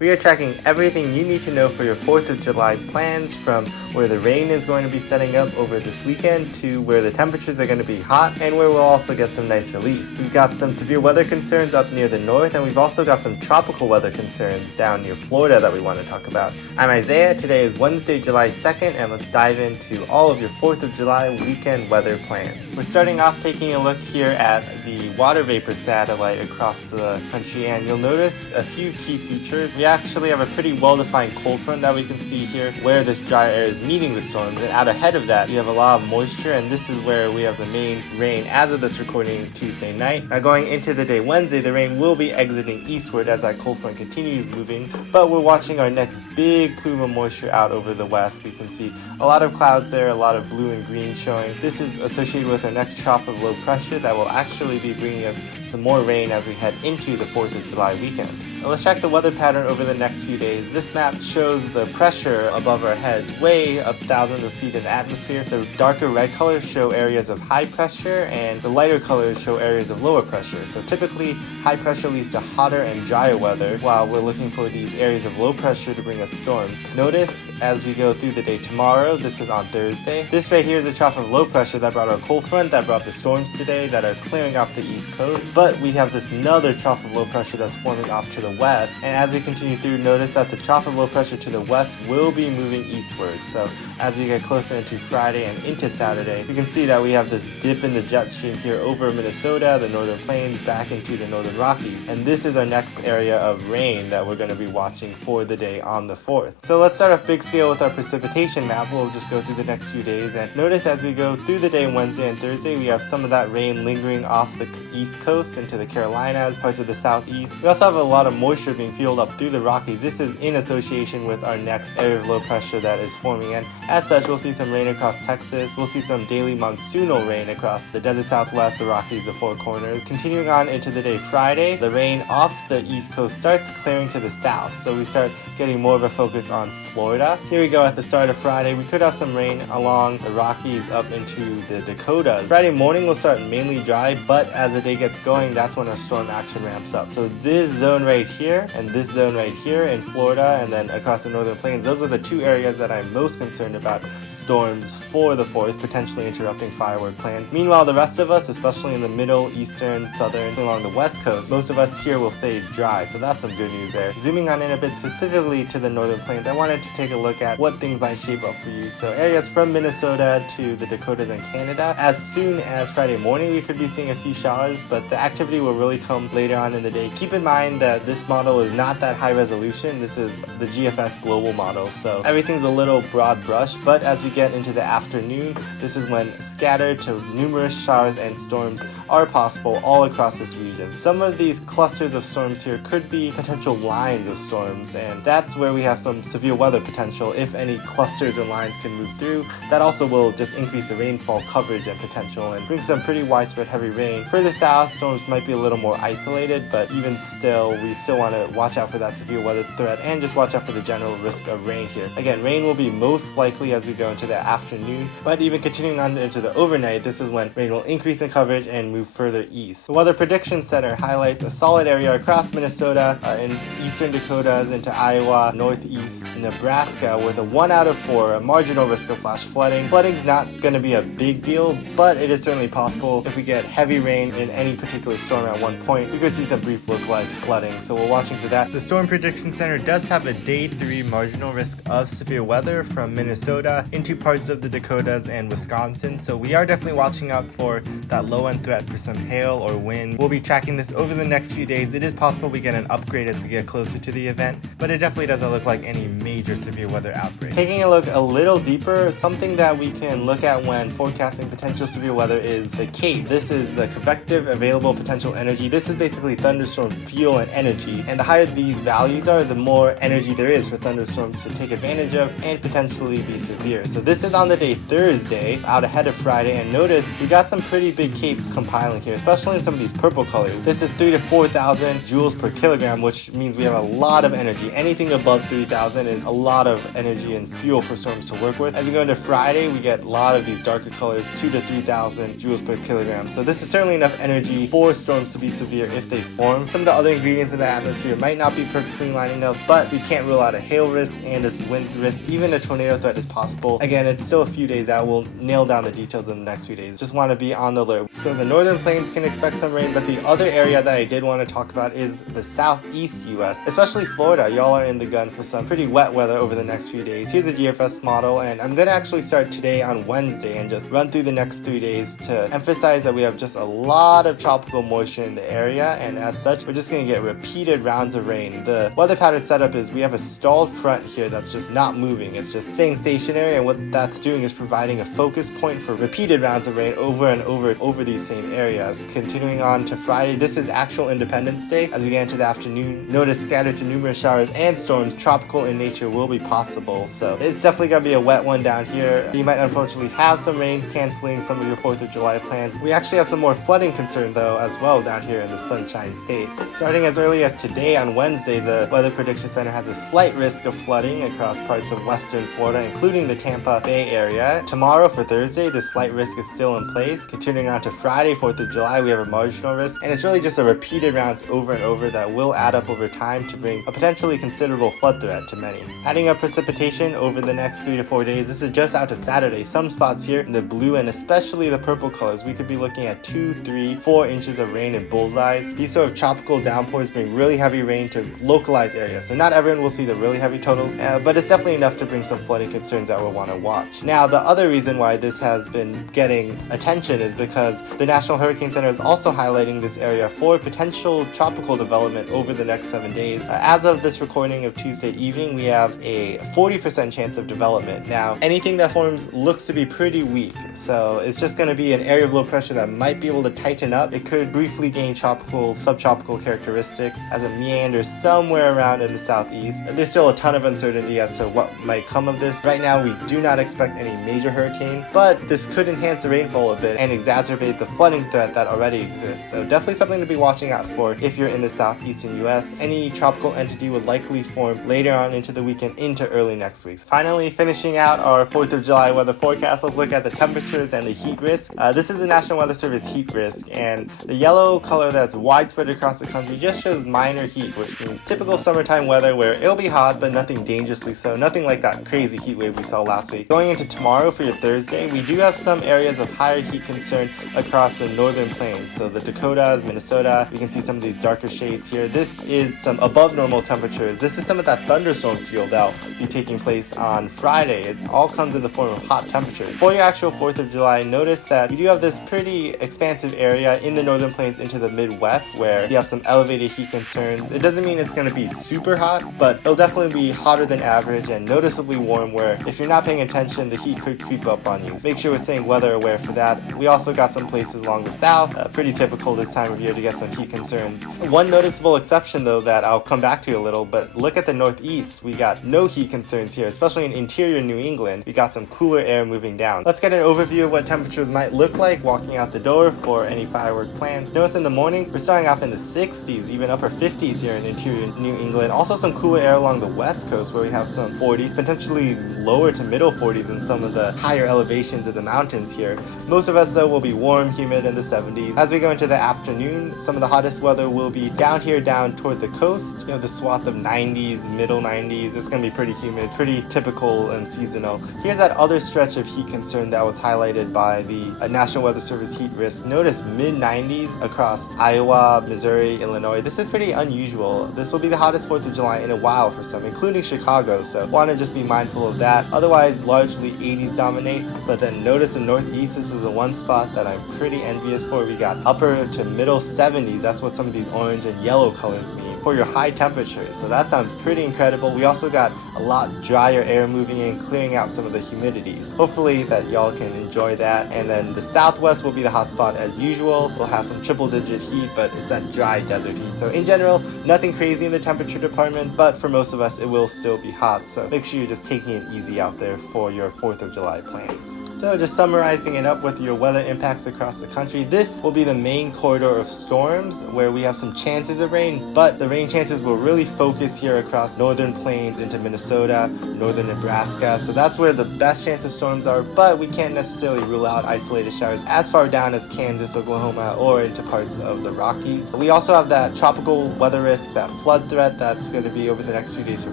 We are tracking everything you need to know for your 4th of July plans, from where the rain is going to be setting up over this weekend to where the temperatures are going to be hot and where we'll also get some nice relief. We've got some severe weather concerns up near the north, and we've also got some tropical weather concerns down near Florida that we want to talk about. I'm Isaiah. Today is Wednesday, July 2nd, and let's dive into all of your 4th of July weekend weather plans. We're starting off taking a look here at the water vapor satellite across the country, and you'll notice a few key features. We actually have a pretty well-defined cold front that we can see here where this dry air is meeting the storms, and out ahead of that we have a lot of moisture, and this is where we have the main rain as of this recording Tuesday night. Now going into the day Wednesday, the rain will be exiting eastward as that cold front continues moving, but we're watching our next big plume of moisture out over the west. We can see a lot of clouds there, a lot of blue and green showing. This is associated with our next trough of low pressure that will actually be bringing us some more rain as we head into the 4th of July weekend. Now let's check the weather pattern over the next few days. This map shows the pressure above our heads, way up thousands of feet in the atmosphere. The darker red colors show areas of high pressure, and the lighter colors show areas of lower pressure. So typically, high pressure leads to hotter and drier weather, while we're looking for these areas of low pressure to bring us storms. Notice as we go through the day tomorrow, this is on Thursday. This right here is a trough of low pressure that brought our cold front, that brought the storms today that are clearing off the east coast. But we have this another trough of low pressure that's forming off to the west, and as we continue through, notice that the trough of low pressure to the west will be moving eastward. So as we get closer into Friday and into Saturday, we can see that we have this dip in the jet stream here over Minnesota, the northern plains, back into the northern Rockies, and this is our next area of rain that we're going to be watching for the day on the 4th. So let's start off big scale with our precipitation map. We'll just go through the next few days, and notice as we go through the day Wednesday and Thursday, we have some of that rain lingering off the east coast into the Carolinas, parts of the southeast. We also have a lot of moisture being fueled up through the Rockies. This is in association with our next area of low pressure that is forming, and as such we'll see some rain across Texas. We'll see some daily monsoonal rain across the desert southwest, the Rockies, the Four Corners. Continuing on into the day Friday, the rain off the east coast starts clearing to the south, so we start getting more of a focus on Florida. Here we go at the start of Friday. We could have some rain along the Rockies up into the Dakotas. Friday morning will start mainly dry, but as the day gets going, that's when our storm action ramps up. So this zone right here and this zone right here in Florida, and then across the northern plains, those are the two areas that I'm most concerned about storms for the 4th, potentially interrupting firework plans. Meanwhile, the rest of us, especially in the middle, eastern, southern, along the west coast, most of us here will say dry, so that's some good news there. Zooming on in a bit specifically to the northern plains, I wanted to take a look at what things might shape up for you. So areas from Minnesota to the Dakotas and Canada, as soon as Friday morning we could be seeing a few showers, but the activity will really come later on in the day. Keep in mind that this model is not that high resolution. This is the GFS global model, so everything's a little broad brush, but as we get into the afternoon, this is when scattered to numerous showers and storms are possible all across this region. Some of these clusters of storms here could be potential lines of storms, and that's where we have some severe weather potential if any clusters and lines can move through. That also will just increase the rainfall coverage and potential and bring some pretty widespread heavy rain. Further south, storms might be a little more isolated, but even still, we still want to watch out for that severe weather threat and just watch out for the general risk of rain here. Again, rain will be most likely as we go into the afternoon, but even continuing on into the overnight, this is when rain will increase in coverage and move further east. The Weather Prediction Center highlights a solid area across Minnesota, in eastern Dakotas into Iowa, northeast Nebraska, with a 1 out of 4, a marginal risk of flash flooding. Flooding's not going to be a big deal, but it is certainly possible. If we get heavy rain in any particular storm at one point, we could see some brief localized flooding, so we're watching for that. The Storm Prediction Center does have a day 3 marginal risk of severe weather from Minnesota into parts of the Dakotas and Wisconsin, so we are definitely watching out for that low-end threat for some hail or wind. We'll be tracking this over the next few days. It is possible we get an upgrade as we get closer to the event, but it definitely doesn't look like any major severe weather outbreak. Taking a look a little deeper, something that we can look at when forecasting potential severe weather is the CAPE. This is the convective available potential energy. This is basically thunderstorm fuel and energy, and the higher these values are, the more energy there is for thunderstorms to take advantage of and potentially be severe. So this is on the day Thursday, out ahead of Friday, and notice we got some pretty big CAPE compiling here, especially in some of these purple colors. This is 3,000 to 4,000 joules per kilogram, which means we have a lot of energy. Anything above 3,000 is a lot of energy and fuel for storms to work with. As we go into Friday, we get a lot of these darker colors, 2,000 to 3,000 joules per kilogram. So this is certainly enough energy for storms to be severe if they form. Some of the other ingredients in that atmosphere might not be perfectly lining up, but we can't rule out a hail risk and a wind risk. Even a tornado threat is possible. Again, it's still a few days out. We'll nail down the details in the next few days. Just want to be on the alert. So the northern plains can expect some rain, but the other area that I did want to talk about is the southeast US, especially Florida. Y'all are in the gun for some pretty wet weather over the next few days. Here's a GFS model, and I'm going to actually start today on Wednesday and just run through the next 3 days to emphasize that we have just a lot of tropical moisture in the area, and as such, we're just going to get repeated rounds of rain. The weather pattern setup is we have a stalled front here that's just not moving. It's just staying stationary, and what that's doing is providing a focus point for repeated rounds of rain over and over these same areas. Continuing on to Friday, this is actual Independence Day. As we get into the afternoon, notice scattered to numerous showers and storms, tropical in nature, will be possible. So it's definitely going to be a wet one down here. You might unfortunately have some rain canceling some of your 4th of July plans. We actually have some more flooding concern though as well down here in the Sunshine State. Starting as early as today on Wednesday, the Weather Prediction Center has a slight risk of flooding across parts of western Florida, including the Tampa Bay area. Tomorrow for Thursday, the slight risk is still in place. Continuing on to Friday, 4th of July, we have a marginal risk, and it's really just a repeated rounds over and over that will add up over time to bring a potentially considerable flood threat to many. Adding up precipitation over the next 3 to 4 days, this is just out to Saturday. Some spots here in the blue and especially the purple colors, we could be looking at 2, 3, 4 inches of rain in bullseyes. These sort of tropical downpours bring really heavy rain to localized areas, so not everyone will see the really heavy totals, but it's definitely enough to bring some flooding concerns that we'll want to watch. Now, the other reason why this has been getting attention is because the National Hurricane Center is also highlighting this area for potential tropical development over the next 7 days. As of this recording of Tuesday evening, we have a 40% chance of development. Now, anything that forms looks to be pretty weak, so it's just going to be an area of low pressure that might be able to tighten up. It could briefly gain tropical, subtropical characteristics as it meanders somewhere around in the southeast. There's still a ton of uncertainty as to what might come of this. Right now, we do not expect any major hurricane, but this could enhance the rainfall a bit and exacerbate the flooding threat that already exists. So definitely something to be watching out for if you're in the southeastern US. Any tropical entity would likely form later on into the weekend into early next week. Finally, finishing out our 4th of July weather forecast, let's look at the temperatures and the heat risk. This is the National Weather Service heat risk, and the yellow color that's widespread across the country just shows minor heat, which means typical summertime weather where it'll be hot, but nothing dangerously so, nothing like that crazy heat wave we saw last week. Going into tomorrow for your Thursday, we do have some areas of higher heat concern across the northern plains. So the Dakotas, Minnesota, we can see some of these darker shades here. This is some above normal temperatures. This is some of that thunderstorm field that'll be taking place on Friday. It all comes in the form of hot temperatures. For your actual 4th of July, notice that we do have this pretty expansive area in the northern plains into the Midwest where you have some elevated heat concerns. It doesn't mean it's going to be super hot, but it'll definitely be hotter than average and noticeably warm where if you're not paying attention, the heat could creep up on you. So make sure we're staying weather aware for that. We also got some places along the south, pretty typical this time of year to get some heat concerns. One noticeable exception though that I'll come back to a little, but look at the northeast. We got no heat concerns here, especially in interior New England. We got some cooler air moving down. Let's get an overview of what temperatures might look like walking out the door for any firework plans. Notice in the morning, we're starting off in the 60s, even upper 50s here in interior New England. Also some cooler air along the west coast where we have some 40s, potentially lower to middle 40s in some of the higher elevations of the mountains here. Most of us though will be warm, humid in the 70s. As we go into the afternoon, some of the hottest weather will be down here, down toward the coast. You know, the swath of 90s, middle 90s. It's going to be pretty humid, pretty typical and seasonal. Here's that other stretch of heat concern that was highlighted by the National Weather Service heat risk. Notice mid 90s across Iowa, Missouri, Illinois. This is pretty unusual. This will be the hottest 4th of July in a while for some, including Chicago. So want to just be mindful of that. Otherwise, largely 80s dominate. But then notice the northeast. This is the one spot that I'm pretty envious for. We got upper to middle 70s. That's what some of these orange and yellow colors mean for your high temperatures. So that sounds pretty incredible. We also got a lot drier air moving in, clearing out some of the humidities. Hopefully that y'all can enjoy that. And then the southwest will be the hot spot as usual. We'll have some triple digit heat, but it's that dry desert heat. So in general, nothing crazy in the temperature department, but for most of us, it will still be hot. So make sure you're just taking it easy out there for your 4th of July plans. So just summarizing it up with your weather impacts across the country, this will be the main corridor of storms where we have some chances of rain, but the rain chances will really focus here across northern plains into Minnesota, northern Nebraska. So that's where the best chance of storms are, but we can't necessarily rule out isolated showers as far down as Kansas, Oklahoma, or into parts of the Rockies. We also have that tropical weather risk, that flood threat that's going to be over the next few days for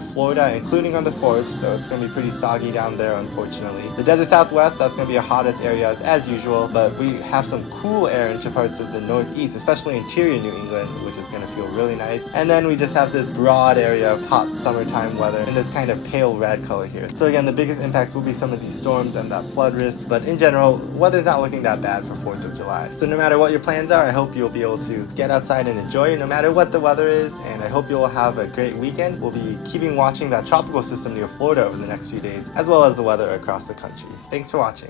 Florida, including on the 4th, so it's going to be pretty soggy down there, unfortunately. The desert Southwest, that's going to be our hottest areas as usual, but we have some cool air into parts of the Northeast, especially interior New England, which is going to feel really nice. And then we just have this broad area of hot summertime weather in this kind of pale red color here. So again, the biggest impacts will be some of these storms and that flood risk, but in general, weather's not looking that bad for 4th of July. So no matter what your plans are, I hope you'll be able to get outside and enjoy it no matter what the weather is, and I hope you'll have a great weekend. We'll be keeping watching that tropical system near Florida over the next few days, as well as the weather across the country. Thanks for watching.